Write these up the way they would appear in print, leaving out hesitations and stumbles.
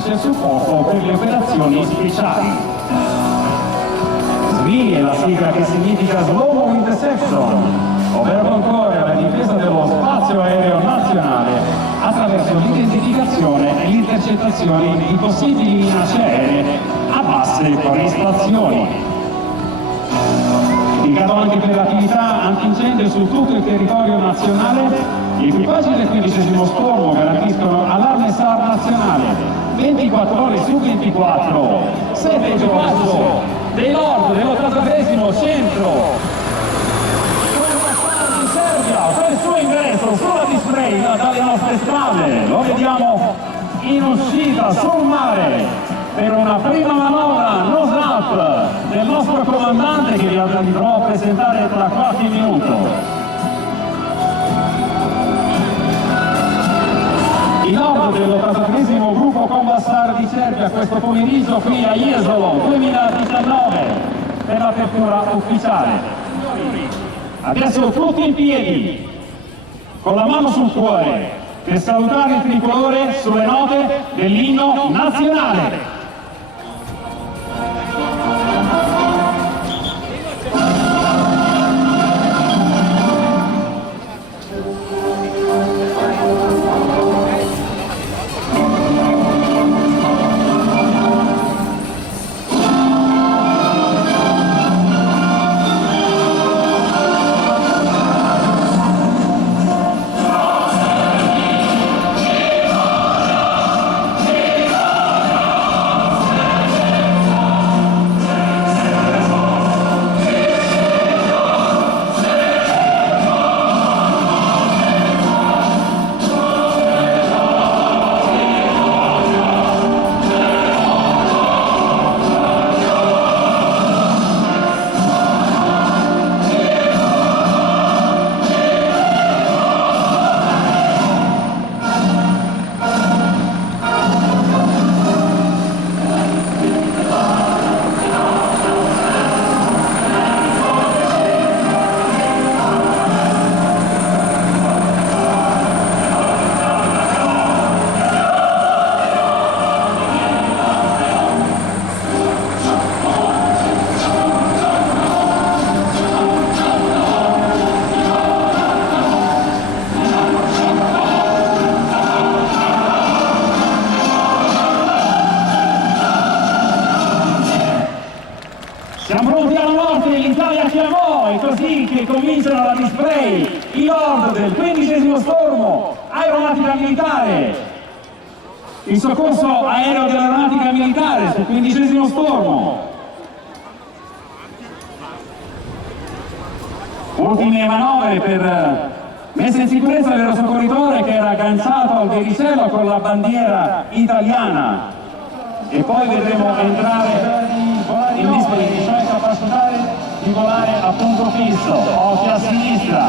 garantisce il supporto per le operazioni speciali. SWI è la sigla che significa Slow Interception, ovvero concorre alla difesa dello spazio aereo nazionale attraverso l'identificazione e l'intercettazione di possibili minacce aeree a basse prestazioni. Indicato anche per l'attività antincendio su tutto il territorio nazionale, gli equipaggi del 15° Stormo garantiscono allarme SAR nazionale 24 ore su 24, 7 equipaggio dei Nord dell'83° centro di Serbia per il suo ingresso sulla display dalle nostre spalle. Lo vediamo in uscita sul mare per una prima manovra nose up del nostro comandante che vi andrò a presentare tra qualche minuto. Il nord dell'83° gruppo Combat SAR di Serbia questo pomeriggio qui a Jesolo 2019 per l'apertura ufficiale. Adesso tutti in piedi con la mano sul cuore per salutare il tricolore sulle note dell'inno nazionale. Siamo pronti alla morte, l'Italia chiamò, è così che cominciano la display, i Nord del 15° Stormo, Aeronautica Militare, il soccorso aereo dell'Aeronautica Militare sul 15° Stormo. Ultime manovre per messa in sicurezza dell'aerosoccorritore che era agganciato al vericello con la bandiera italiana. E poi vedremo entrare in display, cioè capacità di volare a punto fisso, occhio a sinistra,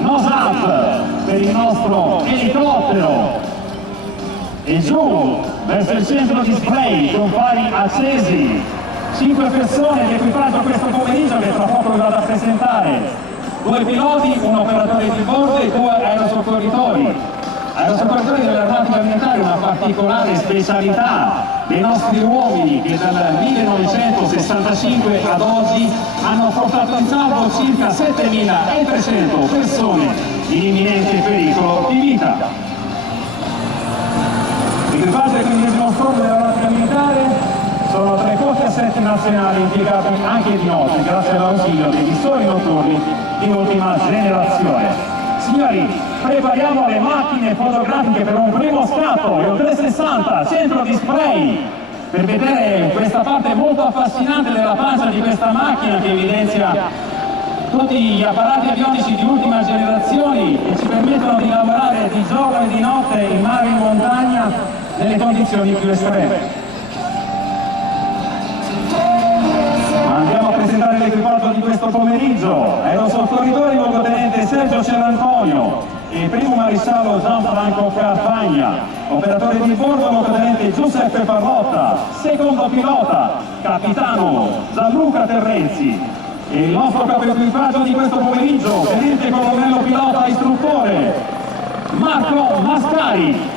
nose up per il nostro elicottero e giù verso il centro display con fari accesi, 5 persone di equipaggio questo pomeriggio che tra poco vi vado a presentare, 2 piloti, un operatore di bordo e 2 aerosoccorritori. Aerosoccorritori dell'Aeronautica Militare, una particolare specialità dei nostri uomini che dal 1965 ad oggi hanno portato in salvo circa 7.300 persone in imminente pericolo di vita. L'equipaggio del 15° Stormo dell'Aeronautica Militare sono 3 corti assetti nazionali impiegati anche di notte grazie all'ausilio dei visori notturni di ultima generazione. Signori, prepariamo le macchine fotografiche per un primo scatto, il 360, centro display, per vedere questa parte molto affascinante della pancia di questa macchina che evidenzia tutti gli apparati avionici di ultima generazione che ci permettono di lavorare di giorno e di notte in mare e in montagna nelle condizioni più estreme. Andiamo a presentare l'equipaggio di questo pomeriggio, aerosoccorritori luogotenente Sergio Cerantonio e primo maresciallo Gianfranco Carpagna, operatore di bordo luogotenente Giuseppe Parlotta, secondo pilota capitano Gianluca Terrenzi e il nostro capoequipaggio di questo pomeriggio, tenente colonnello pilota istruttore Marco Mascari.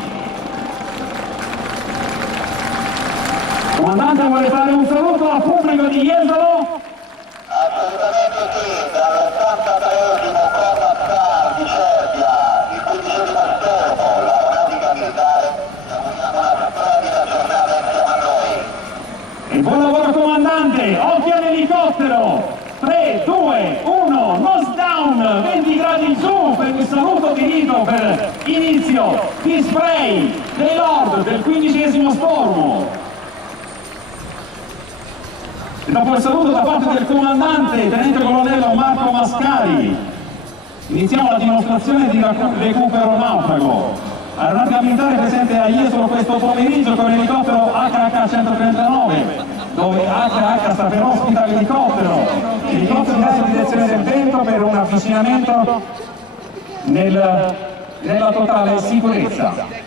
Comandante, vuole fare un saluto al pubblico di Jesolo? Assolutamente sì, dall'83esimo Combat Car di Serbia, il 15esimo Stormo, l'aeronautica militare, auguriamo una splendida giornata insieme a noi. E buon lavoro comandante, occhio all'elicottero! 3, 2, 1, nose down, 20 gradi giù per il saluto di rito per inizio di spray dei Lord del 15esimo Stormo. E dopo il saluto da parte del comandante, tenente colonnello Marco Mascari, iniziamo la dimostrazione di recupero naufrago. Aeronautica militare presente a Jesolo questo pomeriggio con l'elicottero HH-139, dove HH sta per ospita l'elicottero. L'elicottero dà in direzione del vento per un avvicinamento nella totale sicurezza.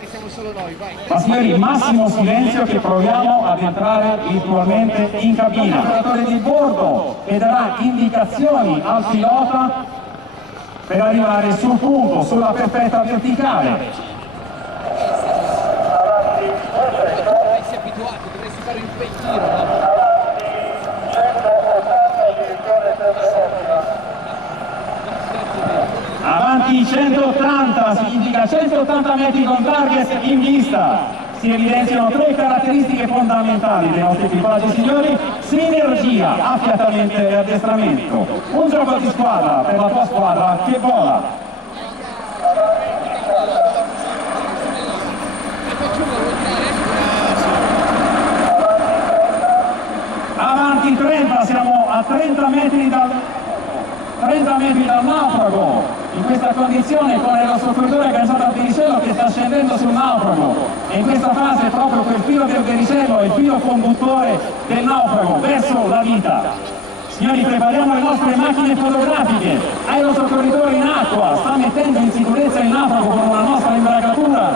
Ma signori, massimo silenzio che proviamo ad entrare virtualmente in cabina. L'operatore di bordo che darà indicazioni al pilota per arrivare sul punto, sulla perfetta verticale. Sei abituato, dovresti fare il pensiero, no? Avanti 180, significa 180 metri con target in vista. Si evidenziano tre caratteristiche fondamentali dei nostri equipaggi, signori: sinergia, affiatamento e addestramento. Un gioco di squadra per la tua squadra che vola. Avanti 30, siamo a 30 metri dal naufrago. In questa condizione con il soccorritore agganciato al vericello che sta scendendo sul naufrago, e in questa fase proprio quel filo del vericello è il filo conduttore del naufrago verso la vita. Signori, prepariamo le nostre macchine fotografiche. Aerosoccorritore in acqua sta mettendo in sicurezza il naufrago con una nostra imbragatura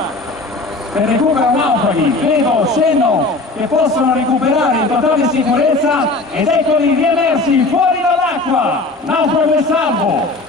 per recupero naufraghi. Vedo, cenno che possono recuperare in totale sicurezza, ed eccoli riemersi fuori dall'acqua. Naufrago è salvo.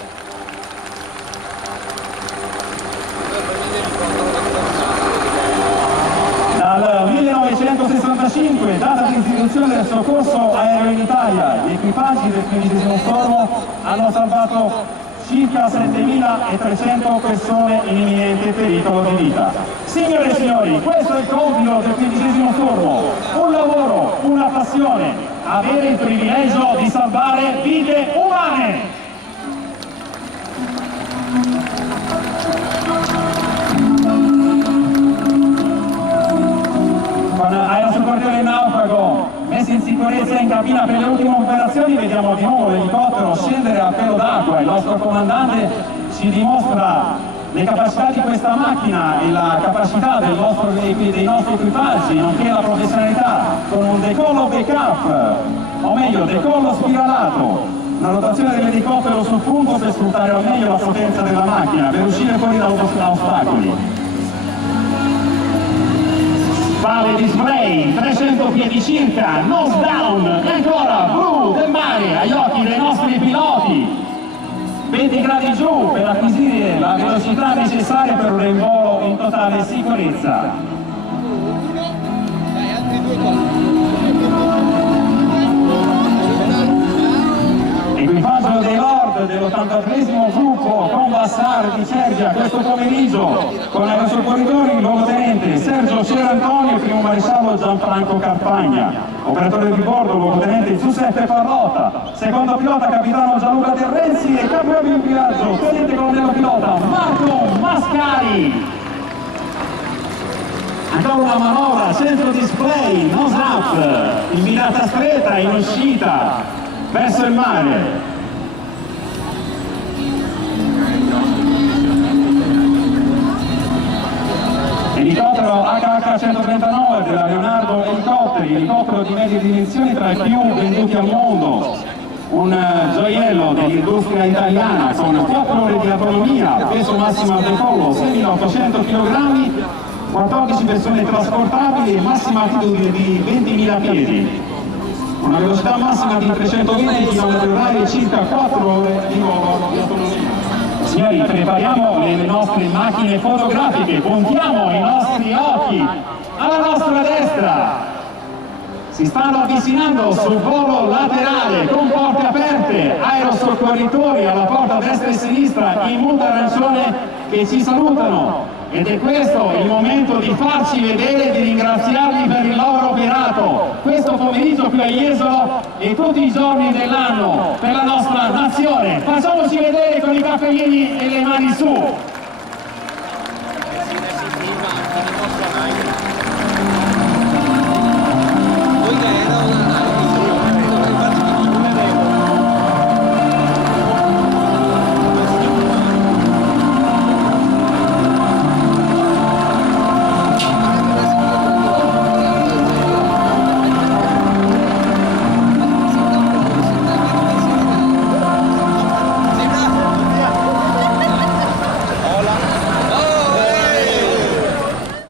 Dal 1965, data di istituzione del soccorso aereo in Italia, gli equipaggi del 15esimo Stormo hanno salvato circa 7.300 persone in imminente pericolo di vita. Signore e signori, questo è il compito del 15esimo Stormo: un lavoro, una passione, avere il privilegio di salvare vite umane. Con aerosoccorritore in naufrago messi in sicurezza in cabina per le ultime operazioni, vediamo di nuovo l'elicottero scendere a pelo d'acqua. Il nostro comandante ci dimostra le capacità di questa macchina e la capacità dei nostri equipaggi, nonché la professionalità, con un decollo backup, o meglio decollo spiralato, una rotazione dell'elicottero sul punto per sfruttare al meglio la potenza della macchina per uscire fuori da ostacoli. Pale di spray, 300 piedi circa, nose down, e ancora blu del mare agli occhi dei nostri piloti. 20 gradi giù per acquisire la velocità necessaria per un volo in totale sicurezza. Dai, altri due gol. Equipaggio dei Lord dell'83esimo gruppo Combat Car di Serbia questo pomeriggio, con aerosoccorritori luogotenente Sergio Cerantonio e primo maresciallo Gianfranco Carpagna, operatore di bordo luogotenente Giuseppe Parlotta, secondo pilota capitano Gianluca Del Renzi e capo in viaggio tenente colonnello pilota Marco Mascari. Ancora una manovra, centro display, nose up, in virata stretta in uscita verso il mare. Elicottero HH-139 della Leonardo Elicotteri, elicottero di medie dimensioni tra i più venduti al mondo, un gioiello dell'industria italiana con 4 ore di autonomia, peso massimo al decollo 6.800 kg, 14 persone trasportabili e massima altitudine di 20.000 piedi. Una velocità massima di 320 km/h e circa 4 ore di volo di autonomia. Signori, prepariamo le nostre macchine fotografiche, puntiamo i nostri occhi alla nostra destra. Si stanno avvicinando sul volo laterale con porte aperte, aerosoccorritori alla porta destra e sinistra in muta arancione che ci salutano. Ed è questo il momento di farci vedere e di ringraziarli per il lavoro operato questo pomeriggio qui a Jesolo e tutti i giorni dell'anno per la nostra nazione. Facciamoci vedere con i cappellini e le mani su.